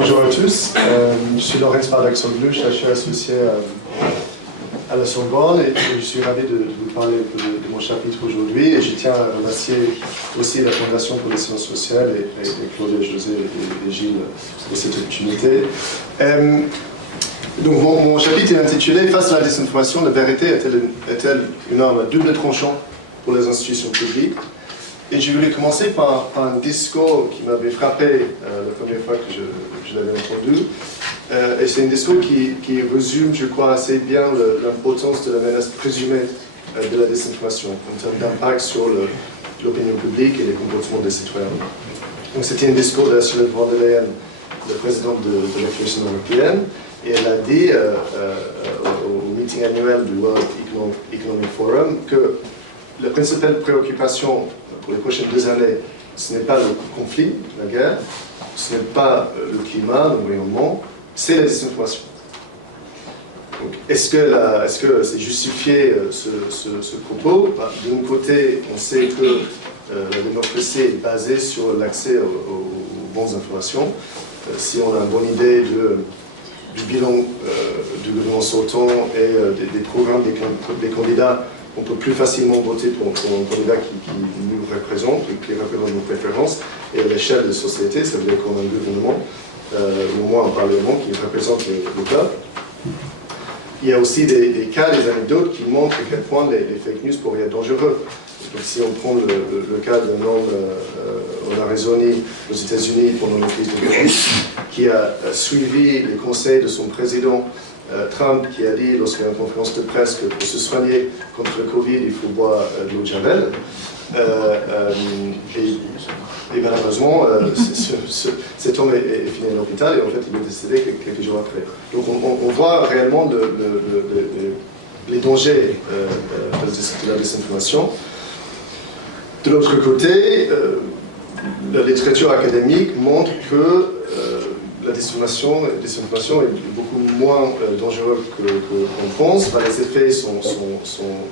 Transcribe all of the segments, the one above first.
Bonjour à tous, je suis Lorenz Pardaxoglu, je suis associé à la Sorbonne et je suis ravi de vous parler de mon chapitre aujourd'hui et je tiens à remercier aussi la Fondation pour les sciences sociales et Claude, José et Gilles pour cette opportunité. Donc mon chapitre est intitulé « Face à la désinformation, la vérité est-elle une arme à double tranchant pour les institutions publiques ?» Et je voulais commencer par un discours qui m'avait frappé la première fois que je l'avais entendu. Et c'est un discours qui résume, je crois, assez bien l'importance de la menace présumée de la désinformation en termes d'impact sur l'opinion publique et les comportements des citoyens. Donc c'était un discours de Ursula von der Leyen, la présidente de la Commission européenne, et elle a dit au meeting annuel du World Economic Forum que la principale préoccupation pour les prochaines 2 années, ce n'est pas le conflit, la guerre, ce n'est pas le climat, l'environnement, c'est la désinformation. Est-ce que c'est justifié ce propos? D'un côté, on sait que la démocratie est basée sur l'accès aux bonnes informations. Si on a une bonne idée du bilan du gouvernement sortant et des programmes des candidats, on peut plus facilement voter pour un candidat qui nous représente, qui représente nos préférences. Et à l'échelle de la société, ça veut dire qu'on a un gouvernement, ou au moins un parlement qui représente le peuple. Il y a aussi des cas, des anecdotes qui montrent à quel point les fake news pourraient être dangereux. Donc, si on prend le cas d'un homme en Arizona, aux États-Unis, pendant la crise de Covid, qui a suivi les conseils de son président Trump, qui a dit, lorsqu'il y a une conférence de presse, que pour se soigner contre le Covid, il faut boire de l'eau de Javel. Et malheureusement, cet homme est fini à l'hôpital et en fait, il est décédé quelques jours après. Donc, on voit réellement les dangers de la désinformation. De l'autre côté, la littérature académique montre que la désinformation est beaucoup moins dangereuse qu'on pense. Les effets sont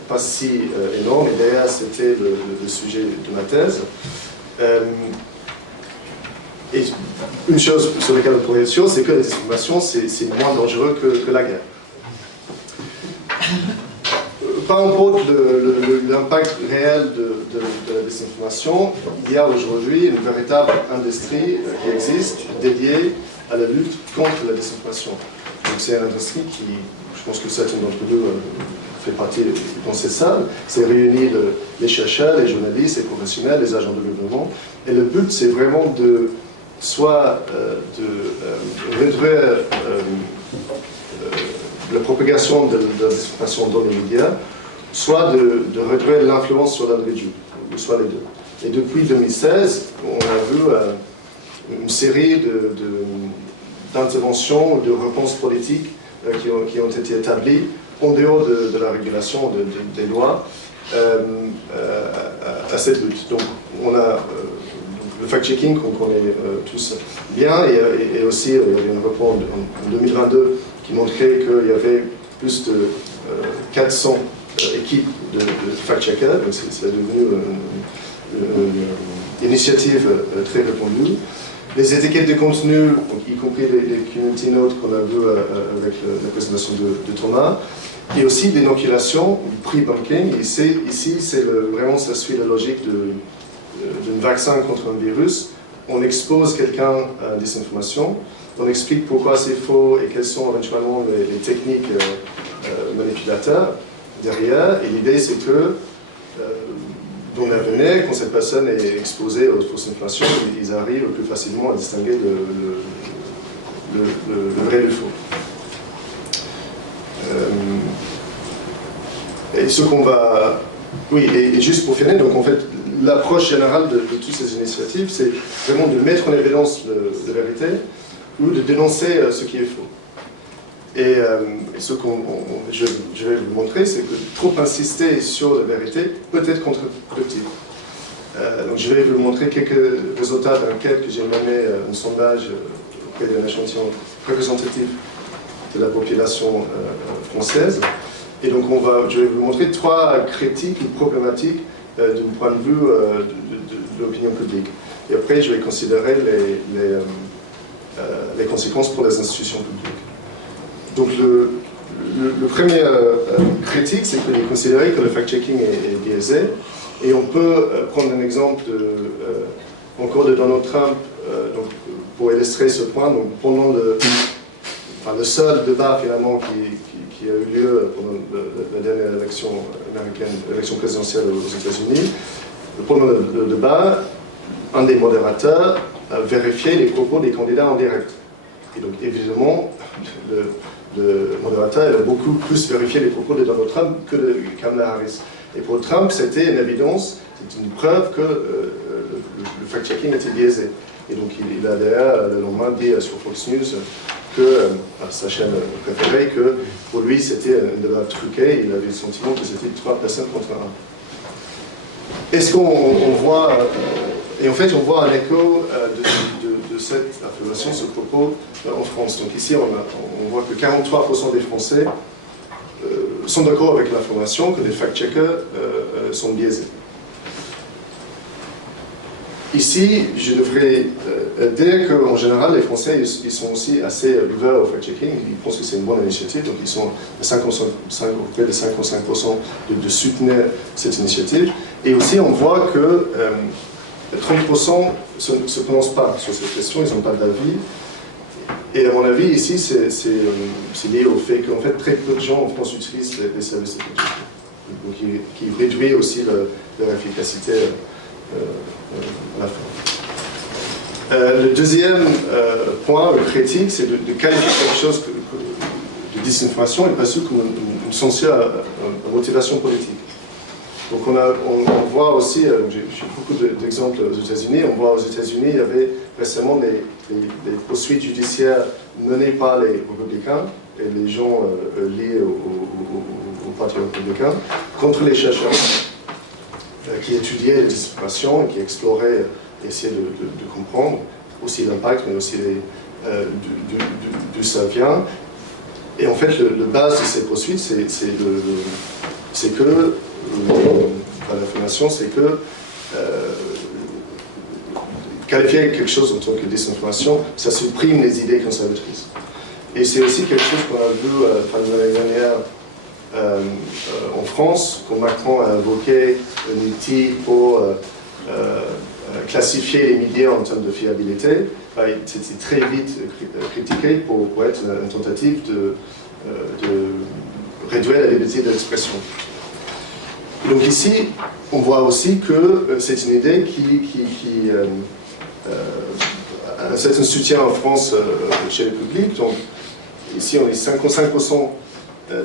pas si énormes, et d'ailleurs c'était le sujet de ma thèse. Et une chose sur laquelle on pourrait être sûr, c'est que la désinformation c'est moins dangereux que la guerre. Peu importe l'impact réel de la désinformation, il y a aujourd'hui une véritable industrie qui existe dédiée à la lutte contre la désinformation. Donc c'est une industrie qui, je pense que certains d'entre nous fait partie dans cette salle, c'est réunit les chercheurs, les journalistes, les professionnels, les agents de gouvernement, et le but c'est vraiment de réduire la propagation de la désinformation dans les médias, soit de réduire l'influence sur l'individu, ou soit les deux. Et depuis 2016, on a vu une série d'interventions, de réponses politiques qui ont été établies en dehors de la régulation des lois à cette lutte. Donc on a le fact-checking qu'on connaît tous bien, et aussi il y avait un rapport en 2022 qui montrait qu'il y avait plus de 400 équipes de fact-checkers, donc c'est devenu une initiative très répandue. Les étiquettes de contenu, y compris les community notes qu'on a vu avec la présentation de Thomas, et aussi l'inoculation, le pre-banking. Ici, vraiment, ça suit la logique d'un vaccin contre un virus. On expose quelqu'un à la désinformation, on explique pourquoi c'est faux et quelles sont éventuellement les techniques manipulateurs derrière. Et l'idée, c'est que dans l'avenir, quand cette personne est exposée aux fausses informations, ils arrivent plus facilement à distinguer le vrai du faux. Et ce qu'on va... Oui, et juste pour finir, donc en fait, l'approche générale de toutes ces initiatives, c'est vraiment de mettre en évidence la vérité ou de dénoncer ce qui est faux. Et ce que je vais vous montrer, c'est que trop insister sur la vérité peut être contre-productif. Donc je vais vous montrer quelques résultats d'enquête que j'ai mené, un sondage auprès d'un échantillon représentatif de la population française. Et donc je vais vous montrer 3 critiques ou problématiques du point de vue de l'opinion publique. Et après, je vais considérer les conséquences pour les institutions publiques. Donc le premier critique, c'est qu'il est considéré que le fact-checking est biaisé, et on peut prendre un exemple encore de Donald Trump donc, pour illustrer ce point. Donc, pendant le seul débat finalement qui a eu lieu pendant la dernière élection américaine, l'élection présidentielle aux États-Unis, pendant le débat, un des modérateurs a vérifié les propos des candidats en direct. Et donc évidemment, le modérateur a beaucoup plus vérifié les propos de Donald Trump que de Kamala Harris. Et pour Trump, c'était une évidence, c'était une preuve que le fact-checking était biaisé. Et donc il a d'ailleurs le lendemain dit sur Fox News que, à sa chaîne préférée, que pour lui c'était un débat truqué, il avait le sentiment que c'était 3 personnes contre 1. Est-ce qu'on voit, et en fait on voit un écho de cette affirmation, ce propos en France. Donc ici on voit que 43% des Français sont d'accord avec l'affirmation que les fact-checkers sont biaisés. Ici, je devrais dire qu'en général, les Français ils sont aussi assez ouverts au fact-checking. Ils pensent que c'est une bonne initiative, donc ils sont à près de 55% de soutenir cette initiative. Et aussi, on voit que 30% ne se prononcent pas sur cette question, ils n'ont pas d'avis. Et à mon avis, ici, c'est lié au fait qu'en fait, très peu de gens en France utilisent les services de fact-checking, donc qui réduit aussi leur efficacité à la fin. Le deuxième point critique, c'est de qualifier quelque chose de désinformation et pas sûr comme une censure à motivation politique. Donc on voit aussi, j'ai beaucoup d'exemples aux États-Unis, on voit aux États-Unis, il y avait récemment des poursuites judiciaires menées par les républicains et les gens liés au parti républicain contre les chercheurs qui étudiaient les désinformations et qui exploraient, essayaient de comprendre aussi l'impact, mais aussi d'où ça vient. Et en fait, le base de ces poursuites, c'est que l'affirmation, c'est que qualifier quelque chose en tant que désinformation, ça supprime les idées conservatrices. Et c'est aussi quelque chose qu'on a vu fin de l'année dernière en France, quand Macron a invoqué un outil pour classifier les médias en termes de fiabilité. C'était très vite critiqué pour être une tentative de réduire la liberté d'expression. Donc ici, on voit aussi que c'est une idée qui a un certain soutien en France chez le public. Donc ici, on est 55%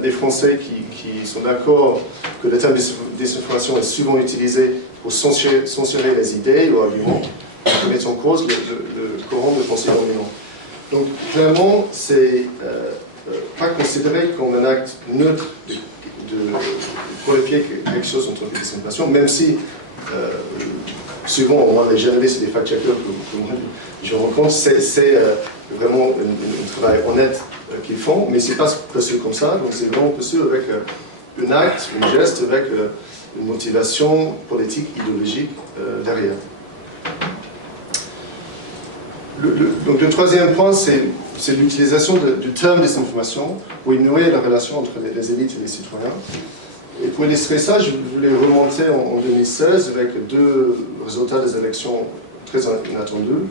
des Français qui sont d'accord que le terme désinformation est souvent utilisé pour censurer les idées ou arguments qui mettent en cause le courant de pensée dominant. Donc clairement, c'est pas considéré comme un acte neutre de qualifier quelque chose en tant que désinformation, même si souvent on voit les journalistes et les fact-checkers que je rencontre, c'est vraiment un travail honnête qu'ils font, mais c'est pas perçu comme ça, donc c'est vraiment perçu avec un acte, un geste, avec une motivation politique, idéologique derrière. Donc le troisième point, c'est l'utilisation du terme désinformation pour ignorer la relation entre les élites et les citoyens. Et pour illustrer ça, je voulais remonter en 2016 avec deux résultats des élections très inattendus.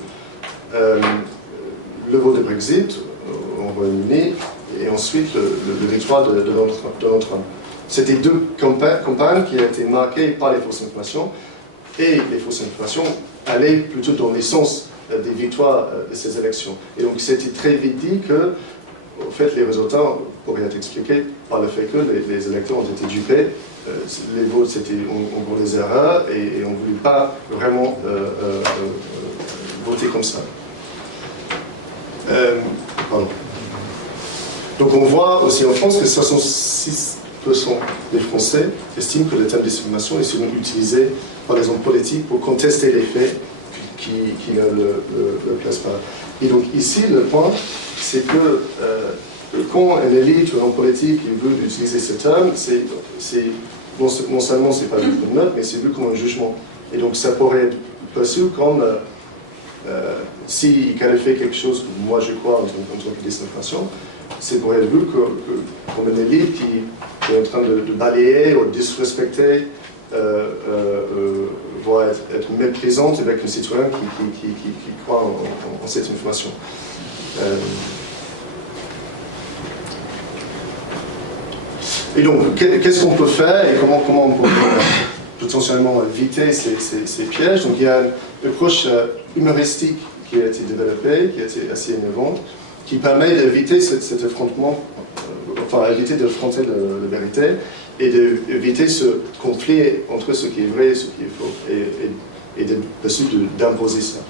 Le vote de Brexit au Royaume-Uni et ensuite le victoire de Donald Trump. C'était deux campagnes qui ont été marquées par les fausses informations, et les fausses informations allaient plutôt dans les sens des victoires de ces élections. Et donc c'était très vite dit que, en fait, les résultats pourraient être expliqués par le fait que les électeurs ont été dupés, les votes c'était en gros des erreurs, et on ne voulait pas vraiment voter comme ça. Pardon. Donc on voit aussi en France que 66% des Français estiment que le terme désinformation est souvent utilisé par les hommes politiques pour contester les faits qui ne le placent pas. Et donc ici, le point, c'est que quand un élite ou un homme politique veut utiliser ce terme, non seulement c'est pas vu comme neutre, mais c'est vu comme un jugement. Et donc ça pourrait être perçu comme s'il qualifie quelque chose que moi je crois en tant que désinformation, c'est pour être vu comme une élite qui est en train de balayer ou de disrespecter, voire être méprisante avec un citoyen qui croit en cette information. Et donc, qu'est-ce qu'on peut faire et comment on peut potentiellement éviter ces pièges? Donc, il y a une approche humoristique qui a été développée, qui a été assez innovante, qui permet d'éviter cet affrontement, enfin, éviter d'affronter la vérité et d'éviter ce conflit entre ce qui est vrai et ce qui est faux, et d'imposer ça.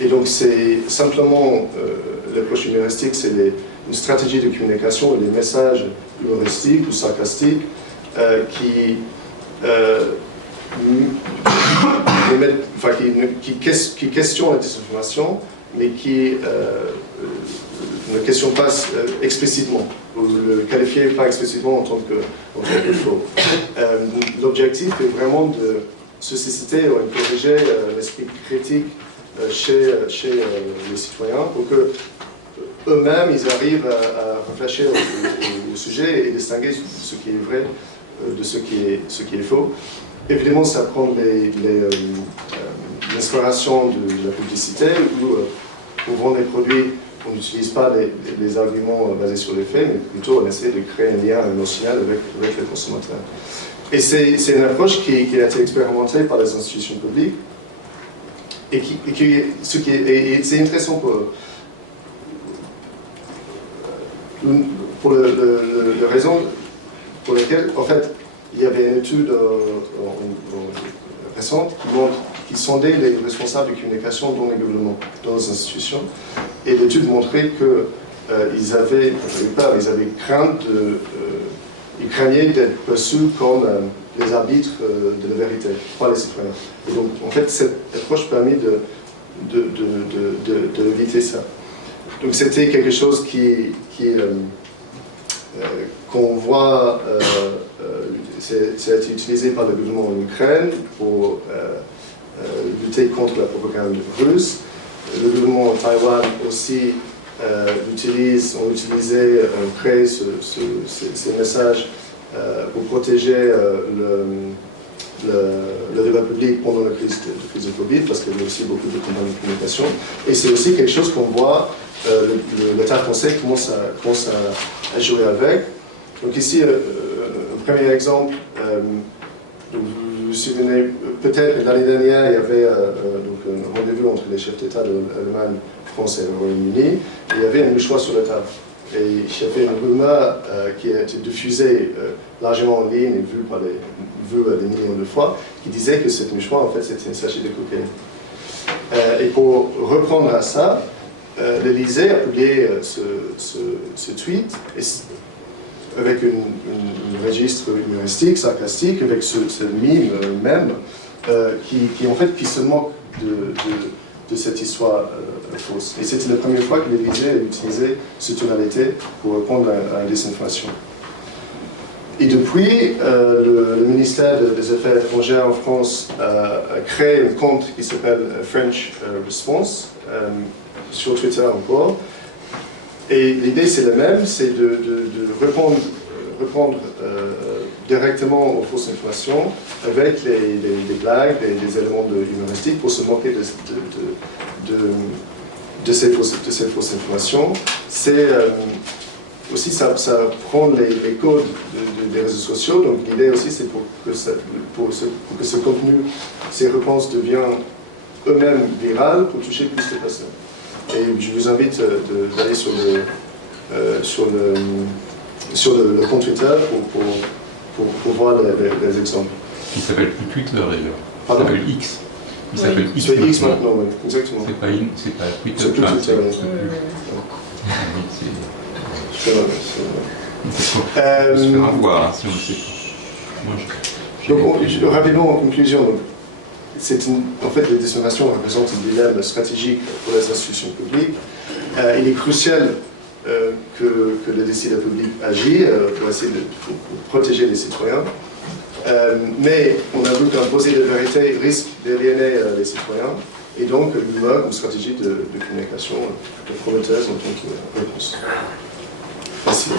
Et donc, c'est simplement l'approche humoristique, c'est une stratégie de communication et des messages humoristiques ou sarcastiques qui questionnent la désinformation, mais qui ne questionnent pas explicitement, ou ne le qualifient pas explicitement en tant que faux. L'objectif est vraiment de susciter ou encourager l'esprit critique chez les citoyens pour que eux-mêmes ils arrivent à réfléchir au sujet et distinguer ce qui est vrai de ce qui est faux. Évidemment, ça prend l'inspiration de la publicité où pour vendre des produits, on n'utilise pas les arguments basés sur les faits, mais plutôt on essaie de créer un lien émotionnel avec les consommateurs. Et c'est une approche qui a été expérimentée par les institutions publiques et c'est intéressant pour la raison pour laquelle, en fait, il y avait une étude récente qui sondait les responsables de communication dans les gouvernements, dans les institutions, et l'étude montrait qu'ils avaient peur, ils avaient crainte ils craignaient d'être perçus comme les arbitres de la vérité, par les citoyens. Et donc, en fait, cette approche permet d'éviter ça. Donc, c'était quelque chose qu'on voit, ça a été utilisé par le gouvernement en Ukraine pour lutter contre la propagande russe. Le gouvernement en Taïwan aussi ont créé ces messages pour protéger le débat public pendant la crise de Covid, parce qu'il y a aussi beaucoup de campagnes de communication. Et c'est aussi quelque chose qu'on voit, l'État français commence à jouer avec. Donc ici, un premier exemple, vous vous souvenez, peut-être l'année dernière, il y avait donc un rendez-vous entre les chefs d'État de l'Allemagne, France et le Royaume-Uni, et il y avait un choix sur la table. Et il y avait une rumeur qui a été diffusée largement en ligne et vue des millions de fois, qui disait que cette mouchoir, en fait, c'était un sachet de cocaïne. Et pour reprendre à ça, l'Élysée a publié ce tweet avec un registre humoristique, sarcastique, avec ce mime même, qui se moque de cette histoire fausse. Et c'était la première fois que l'Élysée a utilisé cette tonalité pour répondre à une désinformation. Et depuis, le ministère des Affaires étrangères en France a créé un compte qui s'appelle French Response, sur Twitter encore. Et l'idée c'est la même, c'est de répondre directement aux fausses informations avec des blagues, des éléments humoristiques pour se moquer de ces fausses informations. C'est aussi ça prend les codes des réseaux sociaux, donc l'idée aussi c'est pour que ce contenu, ces réponses deviennent eux-mêmes virales pour toucher plus de personnes. Et je vous invite d'aller sur le compte Twitter pour voir les exemples. Il s'appelle plus Twitter d'ailleurs. Il s'appelle X. Il s'appelle X. C'est X maintenant, oui, exactement. C'est pas Twitter. C'est plus Twitter. On peut se faire avoir si on le sait pas. Donc, rapidement en conclusion, en fait, la désinformation représente un dilemme stratégique pour les institutions publiques. Il est crucial que le décideur public agisse pour essayer de protéger les citoyens. Mais on a vu qu'imposer la vérité risque d'aliéner les citoyens et donc l'UMA comme stratégie de communication plutôt prometteuse en tant que réponse. Merci.